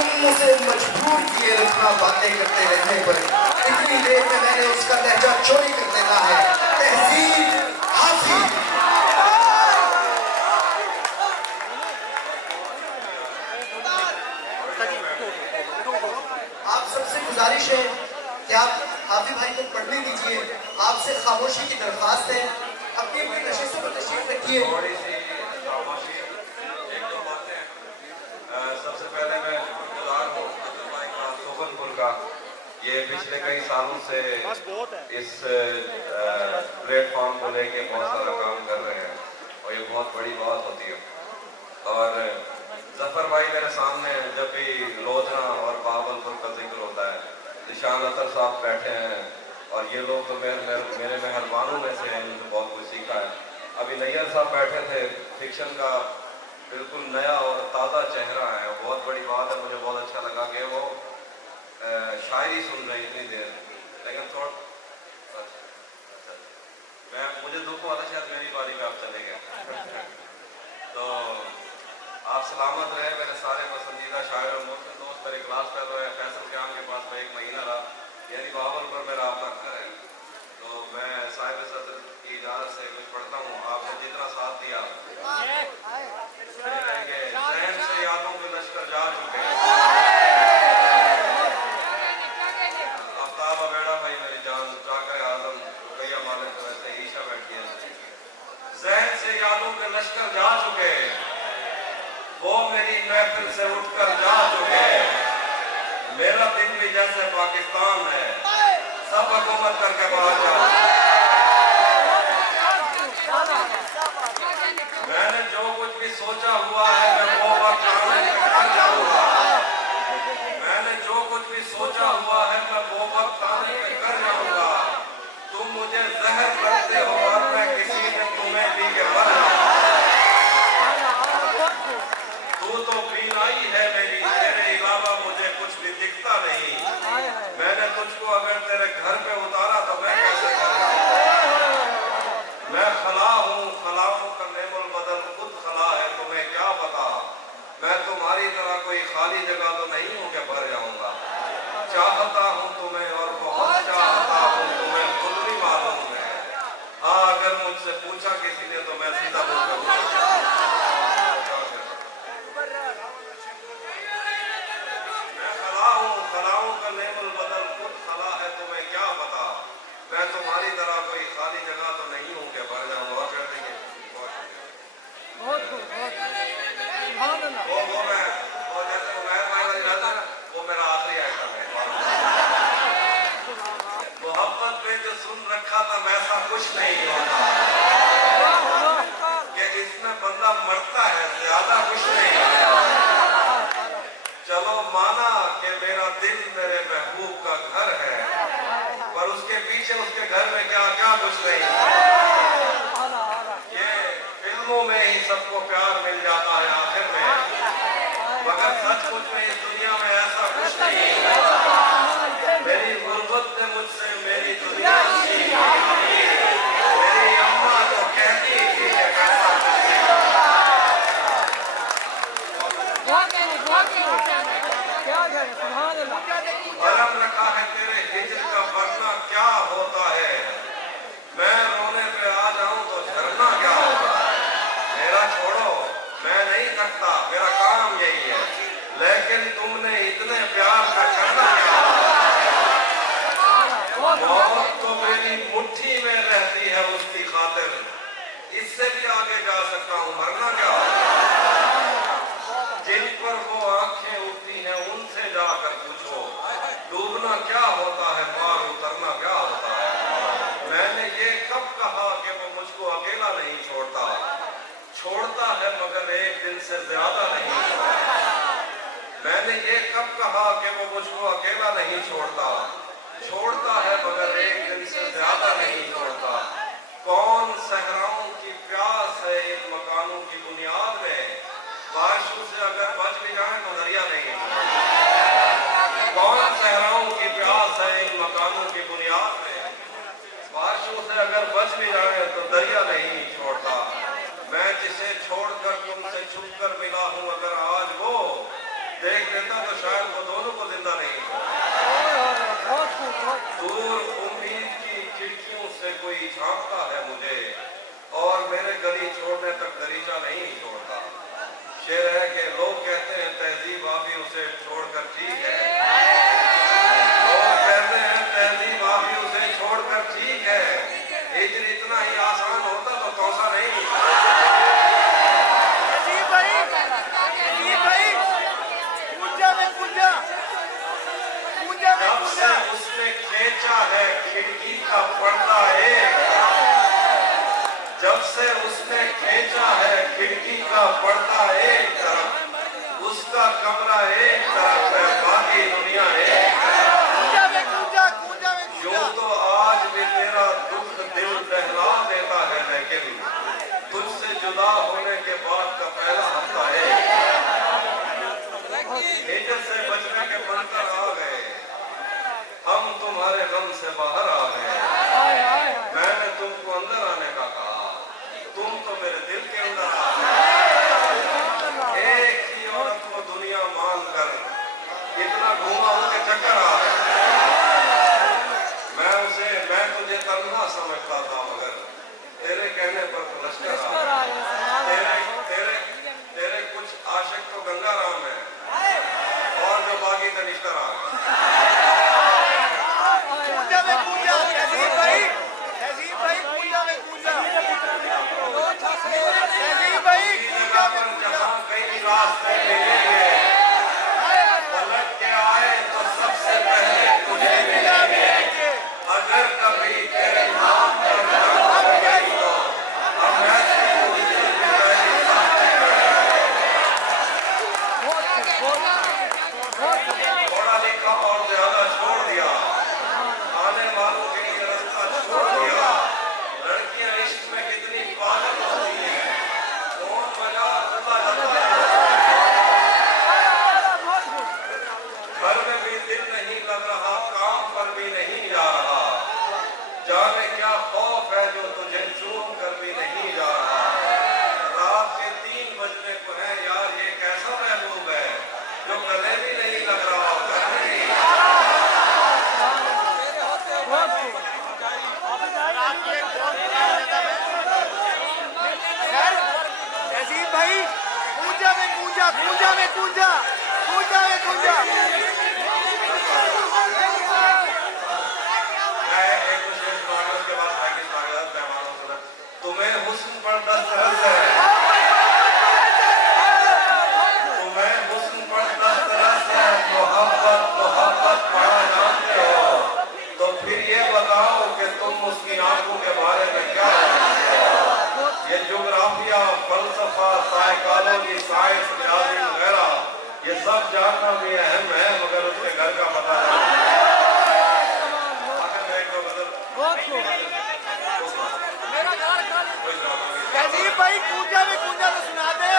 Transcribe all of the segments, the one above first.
तुम उसे मजबूर किए रुकना बातें करते रहने पर। इतनी देर में मैंने उसका लहजा चोरी कर देना है। तहसीन हाफिज। आप सबसे गुजारिश है कि आप हाफिज भाई को पढ़ने दीजिए। आपसे खामोशी की दरख्वास्त है। अपनी अपनी नशिस्तों पर तशरीफ रखिए। सबसे पहले मैं शुक्रगुजार हूँ सोहनपुर का। ये पिछले कई सालों से इस प्लेटफॉर्म को लेके बहुत सारा काम कर रहे हैं और ये बहुत बड़ी बात होती है। और जफर भाई मेरे सामने जब भी लोधना और बहावलपुर का जिक्र होता है, निशान अतर साहब बैठे हैं और ये लोग तो मेरे मेहरबानों में से हैं, इन्होंने बहुत कुछ सीखा है। अभी नैयर साहब बैठे थे, फिक्शन का बिल्कुल नया और ताज़ा चेहरा है। बहुत बड़ी बात है, मुझे बहुत अच्छा लगा कि वो शायरी सुन रहे इतनी देर। लेकिन मुझे दुख हुआ था शायद मेरी बारी में आप चले गए। तो आप सलामत रहे मेरे सारे पसंदीदा शायर और मोहसिन दोस्त। मेरे क्लास कर रहे हैं फैसल खान के पास में 1 महीना रहा, यानी बहावलपुर मेरा अपना घर है। तो मैं साहिब सदर की इजाज़त से कुछ पढ़ता हूँ। आपने जितना साथ दिया जहन से यादों के लश्कर जा चुके हैं। आफ्ताब अबेड़ा भाई मेरी जान, जाकर आजम रुकैया मालिक, तो ऐसे ईशा बैठी है। जहन से यादों के लश्कर जा चुके, वो मेरी महफिल से उठकर जा चुके। मेरा दिन भी जैसे पाकिस्तान है, सब हुकूमत करके बाहर जा। मैंने जो कुछ भी सोचा हुआ है मैं वो वक्त आने पे कर जाऊंगा। मैंने जो कुछ भी सोचा हुआ है मैं वो वक्त आने पे कर जाऊंगा। तुम मुझे जहर करते हो और मैं किसी दिन तुम्हें पी के मर जाऊंगा। तू तो बीनाई है मेरी, तेरे अलावा मुझे कुछ भी दिखता नहीं। मैंने तुझको अगर तेरे घर पे उतारा तो मैं कैसे करूं? मैं खला हूँ, खलाओं का नेमुल बदल खुद खला है, तुम्हें क्या पता। मैं तुम्हारी तरह कोई खाली जगह तो नहीं हूँ कि भर जाऊंगा। चाहता हूँ तुम्हें और बहुत चाहता हूँ तुम्हें, खुद भी मालूम है। हाँ, अगर मुझसे पूछा किसी ने तो मैं सीधा बोल दूंगा। मैं खला हूँ, खलाओं का नेमुल बदल खुद खला है, तुम्हें क्या पता। मैं तुम्हारी तरह कोई खाली जगह तो नहीं हूँ कि भर जाऊंगा। और कर देंगे वो मेरा आखिरी आइटम है। मोहब्बत में जो सुन रखा था वैसा कुछ नहीं होता कि इसमें बंदा मरता है, ज्यादा कुछ नहीं होता। चलो माना कि मेरा दिल मेरे महबूब का घर है, पर उसके पीछे उसके घर में क्या क्या कुछ नहीं। ये फिल्मों में ही सबको प्यार मिल जाता है आखिर में, मगर सचमुच में इस दुनिया में ऐसा कुछ नहीं है। मेरी गुर्बत ने मुझसे मेरी दुनिया छीन ली। मेरी अम्मा तो कहती थी कि कैसा भरम रखा है तेरे हिजर का, वरना क्या होता है। मैं रोने पे आ जाऊं तो झरना क्या होता है। मेरा छोड़ो, मैं नहीं सकता, मेरा काम यही है। लेकिन तुमने इतने प्यार से करना क्या। मौत तो मेरी मुट्ठी में रहती है उसकी खातिर, इससे भी आगे जा सकता हूँ, मरना क्या होता। जिन पर वो आंखें उठती हैं उनसे जाकर पूछो, डूबना क्या होता है, पार उतरना क्या होता है। मैंने ये कब कहा कि वो मुझको अकेला नहीं छोड़ता। छोड़ता है मगर एक दिन से ज्यादा नहीं छोड़ता। मैंने ये कब कहा कि वो मुझको अकेला नहीं छोड़ता। छोड़ता है मगर एक दिन से ज्यादा नहीं छोड़ता। कौन सहराओं की प्यास है इन मकानों की बुनियाद में, बारिशों से अगर बच भी जाए तो दरिया नहीं। कौन सहराओं की प्यास है इन मकानों की बुनियाद में, बारिशों से अगर बच भी जाए तो दरिया नहीं छोड़ता। मैं जिसे छोड़कर तुमसे छुपकर मिला हूँ, अगर आज वो देख देख लेता तो शायद वो दोनों को जिंदा नहीं छोड़ता। दूर उम्मीद की खिड़कियों से कोई झांकता है मुझे और मेरे गली छोड़ने तक दरीचा नहीं छोड़ता। शेर है कि लोग कहते हैं तहजीब आफी उसे छोड़कर ठीक है, लोग कहते हैं तहजीब आफी उसे छोड़कर ठीक है। हिजर इतना ही आसान होता तो कौसा नहीं होता। जब से उसने खींचा है खिड़की का पर्दा एक, जब से उसने खींचा है खिड़की का पर्दा एक तरफ, उसका कमरा एक तरफ है, बाकी दुनिया एक। यूं तो आज भी तेरा दुख दिल दहला देता है, लेकिन तुझसे जुदा होने के बाद का पहला हफ्ता है। हिजर से बचने के मंत्र आ गए, हम तुम्हारे गम से बाहर आ गए। मैंने तुमको अंदर आने का कहा, तुम तो मेरे दिल के अंदर आ गए। एक ही औरत को दुनिया मान कर इतना घूमा उनके चक्कर आ गए। मैं तुझे तन्हा समझता था, मगर तेरे कहने पर तो लश्कर आ गए। तेरे कुछ आशिक तो गंगाराम है और जो बाकी कनिष्कर आ गए। जहाँ कई रास्ते मिलेंगे, पलट के आए तो सबसे पहले तुझे मिलेंगे। अगर कभी तेरे नाम पर जंग हो गई तो हम ऐसे मुश्किल में पहली बातें करेंगे। थोड़ा लिखा और ज्यादा छोड़ दिया, आने वालों के लिए रास्ता छोड़ दिया। लड़कियां इश्क में कितनी पागल होती हैं, कौन मजा पता चलता है। घर में भी दिल नहीं लग रहा, काम पर भी नहीं जा रहा, जाने क्या खौफ है जो तुझे चूम कर भी नहीं जा रहा। रात के 3 बजने को है यार, ये कैसा महबूब है जो गले भी नहीं लग रहा, घर में नहीं। भाई पूजा में पूजा, पूजा में पूजा, पूजा में पूजा। तुम्हें हुस्न पर दस्तरस है, तुम्हें हुस्न पर दस्तरस है, मोहब्बत मोहब्बत बड़ा जानते हो, तो फिर ये बताओ कि तुम उसकी आंखों के बारे में क्या जानते हो। ये ज्योग्राफिया, फलसफा, साइकोलॉजी, साइंस, रियाजी वगैरह ये सब जानना भी अहम है, मगर उसके घर का पता नहीं। भाई पूजा में पूजा तो सुना दे।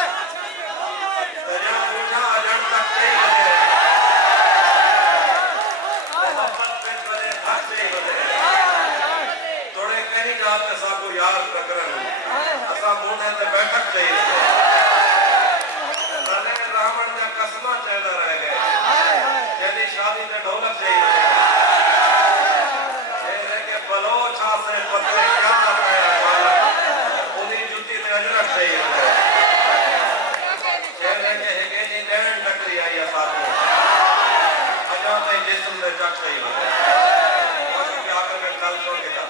थोड़े कहीं जाते साको याद प्रकरण असा मोने ते बैठक चाहिए, रावण का कसमा चलता रह गए, जल्दी शादी में ढोलक चाहिए। बलोच से पतले क्या उन्हीं जुटी में अजरक चाहिए। टकरी आई है साथ में अजाते जिस्म से चक चाहिए। क्या कर कल छोड़ के जा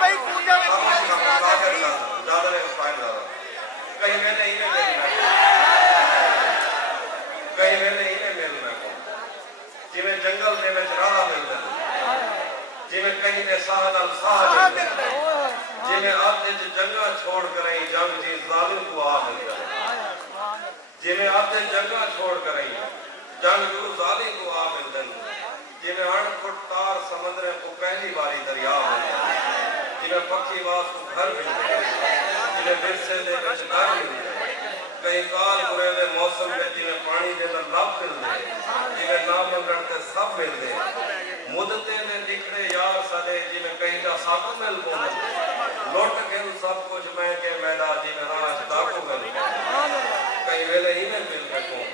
भाई पूजा में ज्यादा कहीं मैंने ही कहीं मैंने ही मिलना जिमें जंगल के राह मिलता, जिमें कहीं ने साहल साह जिमें आधे जगह छोड़ कर जंग जी जालिम को आ मिल जाए, जिमें आधे जगह छोड़ कर जंग जू जालिम को आ मिल जाए, जिमें 8 फुट तार समुद्र को पहली बारी दरिया मिल जाए, जिमें पक्षी वास को घर मिल जाए, जिमें विरसे दे घर मिल जाए, कहीं काल बुरे मौसम में जिमें पानी के अंदर लब मिल जाए, जिमें नाम रखते सब मिल जाए, मुदते ने निकले यार सदे जिमें कहीं का साथ मिल बोल लौट के सब कुछ मैं के मैदा जिमें राज दाको मिल कहीं वेले ही में मिल सकूं,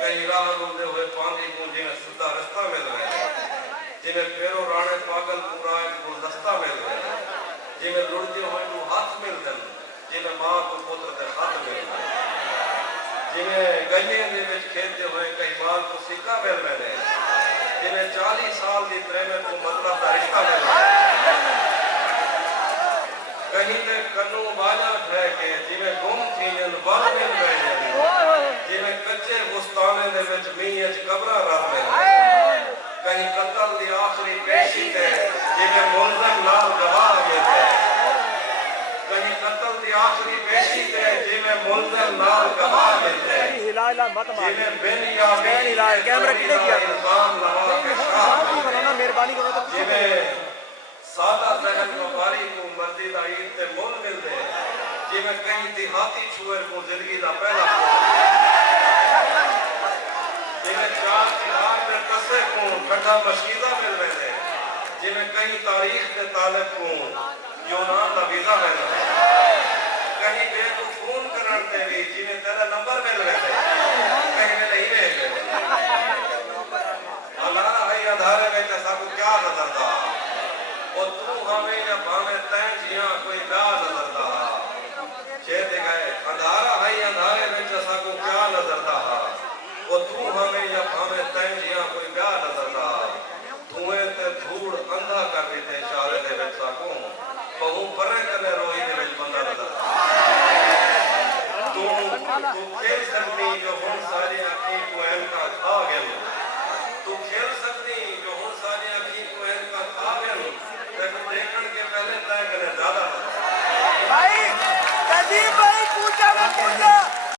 कहीं राह रुलते हुए पानी को जिमें सीधा रास्ता मिल रहे हैं, जिमें फेरो राणे पागल पूरा एक गुलदस्ता मिल रहे हैं, जिमें लुड़ते हुए को हाथ मिलते हैं, जिमें मां को पुत्र के हाथ मिल रहे हैं, जिमें गन्ने दे विच खेलते हुए कई माल को सिक्का मिल रहे हैं, जिमें 40 साल की प्रेम को मतलब का रिश्ता मिल रहा है, कहीं ते कन्नू बाजा ठह के जिमें गुम थी बल मिल रहे हैं, जिमें कच्चे गुस्ताने दे विच मींह च कब्रां रल रहे हैं, कहीं कत्ल दी आखिरी पेशी ते जिमें मुलज़िम नाल गवाह मिल रहे हैं, कहीं कत्ल दी आखिरी पेशी ते जिमें मुलज़िम नाल गवाह मिल रहे हैं, हिला हिला मत मार जिमें बिन या नहीं हिला कैमरा किने किया इल्जाम लगा के शराब मिल रहे हैं, मेहरबानी करो तो जिमें सादा जहन व्यापारी को मर्दी का ईद ते मोल मिल दे, जिमें कहीं देहाती छुएर को जिंदगी का पहला जिमें चार किनार में कसे को ठंडा मशीदा मिल रहे हैं, जिमें कहीं तारीख के तालिब को यूनान का वीजा मिल रहा है, कहीं बेको फोन करते भी जिमें तेरा नंबर मिल रहे हैं, कहीं में नहीं मिल रहे अल्लाह है आधार में तो सबको क्या नजरदा और तू हमें या भावे तैं जिया कोई गा नजरदा चेत गए अंधारा है अंधारे में जैसा को क्या नजरदा और तू हमें या भावे तैं जिया कोई गा नजरदा धुएं ते धूड़ अंधा कर देते चारे दे विच साको बहु परे कने रोई दे विच बंदा नजरदा तू खेल सकती जो हुन सारी आखी को एम का खा गए